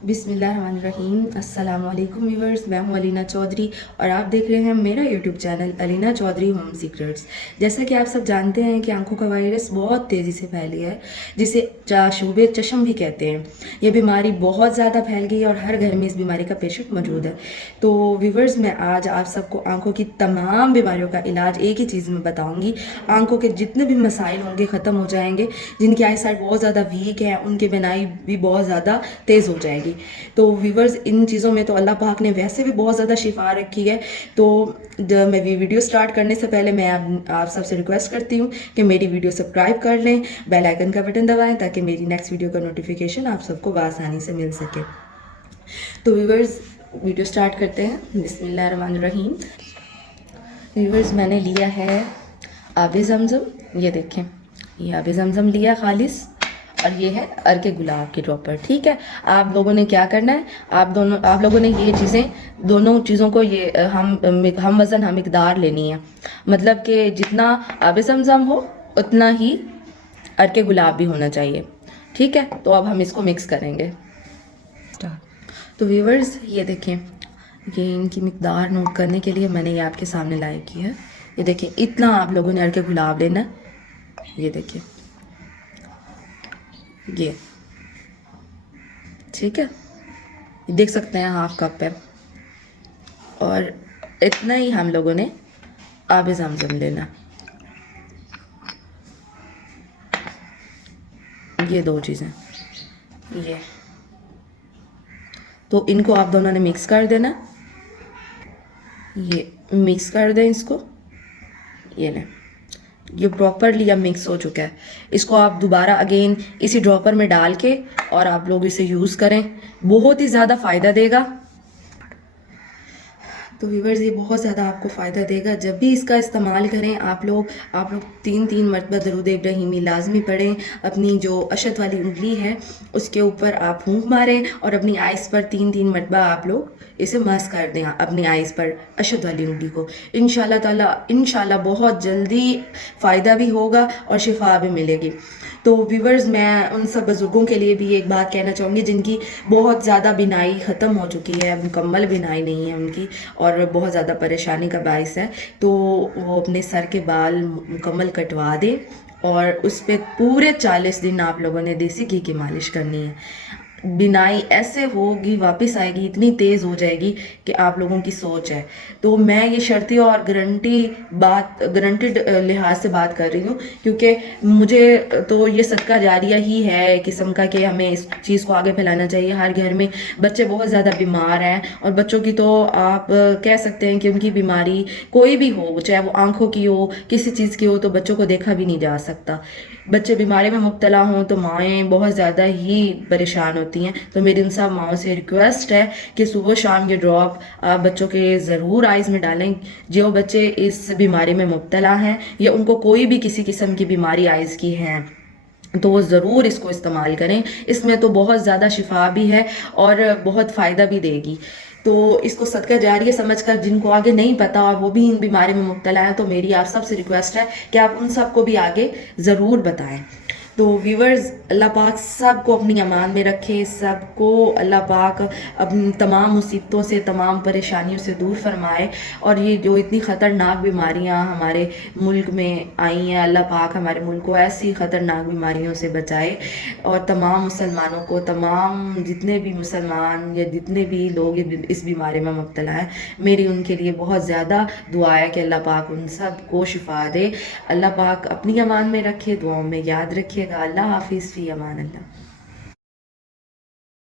بسم اللہ الرحمن الرحیم۔ السلام علیکم ویورز، میں ہوں علینا چودھری اور آپ دیکھ رہے ہیں میرا یوٹیوب چینل علینا چودھری ہوم سیکرٹس۔ جیسا کہ آپ سب جانتے ہیں کہ آنکھوں کا وائرس بہت تیزی سے پھیل گیا ہے، جسے چاشوب چشم بھی کہتے ہیں۔ یہ بیماری بہت زیادہ پھیل گئی ہے اور ہر گھر میں اس بیماری کا پیشنٹ موجود ہے۔ تو ویورز، میں آج آپ سب کو آنکھوں کی تمام بیماریوں کا علاج ایک ہی چیز میں بتاؤں گی۔ آنکھوں کے جتنے بھی مسائل ہوں گے ختم ہو جائیں گے۔ جن کی آئی سائٹ بہت زیادہ ویک ہے ان کی بینائی بھی بہت زیادہ تیز ہو جائے گی۔ تو ویورز، ان چیزوں میں تو اللہ پاک نے ویسے بھی بہت زیادہ شفا رکھی ہے۔ تو میں ویڈیو سٹارٹ کرنے سے پہلے میں آپ سب سے ریکویسٹ کرتی ہوں کہ میری ویڈیو سبسکرائب کر لیں، بیل آئیکن کا بٹن دبائیں تاکہ میری نیکسٹ ویڈیو کا نوٹیفیکیشن آپ سب کو بآسانی سے مل سکے۔ تو ویورز، ویڈیو سٹارٹ کرتے ہیں۔ بسم اللہ الرحمن الرحیم۔ ویورز، میں نے لیا ہے آب زمزم۔ یہ دیکھیں، یہ آب زمزم لیا خالص، اور یہ ہے ارک گلاب کی ڈراپر۔ ٹھیک ہے، آپ لوگوں نے کیا کرنا ہے، آپ لوگوں نے یہ چیزیں، دونوں چیزوں کو یہ ہم وزن ہم مقدار لینی ہے۔ مطلب کہ جتنا آب زمزم ہو اتنا ہی ارک گلاب بھی ہونا چاہیے۔ ٹھیک ہے، تو اب ہم اس کو مکس کریں گے۔ تو ویورز، یہ دیکھیں، یہ ان کی مقدار نوٹ کرنے کے لیے میں نے یہ آپ کے سامنے لائیو کی ہے۔ یہ دیکھیں، اتنا آپ لوگوں نے ارک گلاب لینا ہے۔ یہ دیکھیں، یہ ٹھیک ہے، دیکھ سکتے ہیں ہاف کپ ہے، اور اتنا ہی ہم لوگوں نے آب زمزم لینا۔ یہ دو چیزیں، یہ تو ان کو آپ دونوں نے مکس کر دینا۔ یہ مکس کر دیں اس کو، یہ لیں، یہ پراپرلی اب مکس ہو چکا ہے۔ اس کو آپ دوبارہ اگین اسی ڈراپر میں ڈال کے اور آپ لوگ اسے یوز کریں، بہت ہی زیادہ فائدہ دے گا۔ تو ویورز، یہ بہت زیادہ آپ کو فائدہ دے گا۔ جب بھی اس کا استعمال کریں آپ لوگ 3 مرتبہ درود ابراہیمی لازمی پڑھیں۔ اپنی جو اشد والی انگلی ہے اس کے اوپر آپ پھونک ماریں اور اپنی آئیز پر 3 مرتبہ آپ لوگ اسے مس کر دیں، اپنی آئیز پر اشد والی انگلی کو۔ انشاءاللہ تعالیٰ انشاءاللہ بہت جلدی فائدہ بھی ہوگا اور شفا بھی ملے گی۔ تو ویورز، میں ان سب بزرگوں کے لیے بھی ایک بات کہنا چاہوں گی جن کی بہت زیادہ بینائی ختم ہو چکی ہے، مکمل بینائی نہیں ہے ان کی، اور بہت زیادہ پریشانی کا باعث ہے، تو وہ اپنے سر کے بال مکمل کٹوا دیں، اور اس پہ پورے 40 دن آپ لوگوں نے دیسی گھی کی مالش کرنی ہے۔ بینائی ایسے ہوگی، واپس آئے گی، اتنی تیز ہو جائے گی کہ آپ لوگوں کی سوچ ہے۔ تو میں یہ شرطی اور گرنٹیڈ لحاظ سے بات کر رہی ہوں، کیونکہ مجھے تو یہ صدقہ جاریہ ہی ہے قسم کا کہ ہمیں اس چیز کو آگے پھیلانا چاہیے۔ ہر گھر میں بچے بہت زیادہ بیمار ہیں، اور بچوں کی تو آپ کہہ سکتے ہیں کہ ان کی بیماری کوئی بھی ہو، چاہے وہ آنکھوں کی ہو، کسی چیز کی ہو، تو بچوں کو دیکھا بھی نہیں جا سکتا۔ بچے بیماری میں مبتلا ہوں تو مائیں بہت زیادہ ہی پریشان ہوتی ہیں۔ تو میری ان سب ماؤں سے ریکویسٹ ہے کہ صبح شام یہ ڈراپ آپ بچوں کے ضرور آئیز میں ڈالیں۔ جو بچے اس بیماری میں مبتلا ہیں یا ان کو کوئی بھی کسی قسم کی بیماری آئیز کی ہیں تو وہ ضرور اس کو استعمال کریں۔ اس میں تو بہت زیادہ شفا بھی ہے اور بہت فائدہ بھی دے گی۔ تو اس کو صدقہ جاریہ سمجھ کر جن کو آگے نہیں پتا اور وہ بھی ان بیماری میں مبتلا ہے، تو میری آپ سب سے ریکویسٹ ہے کہ آپ ان سب کو بھی آگے ضرور بتائیں۔ تو ویورز، اللہ پاک سب کو اپنی امان میں رکھے، سب کو اللہ پاک اپنی تمام مصیبتوں سے، تمام پریشانیوں سے دور فرمائے، اور یہ جو اتنی خطرناک بیماریاں ہمارے ملک میں آئی ہیں، اللہ پاک ہمارے ملک کو ایسی خطرناک بیماریوں سے بچائے، اور تمام مسلمانوں کو، تمام جتنے بھی مسلمان یا جتنے بھی لوگ اس بیماری میں مبتلا ہیں، میری ان کے لیے بہت زیادہ دعا ہے کہ اللہ پاک ان سب کو شفا دے۔ اللہ پاک اپنی امان میں رکھے، دعاؤں میں یاد رکھیے گا۔ اللہ حافظ، فی امان اللہ۔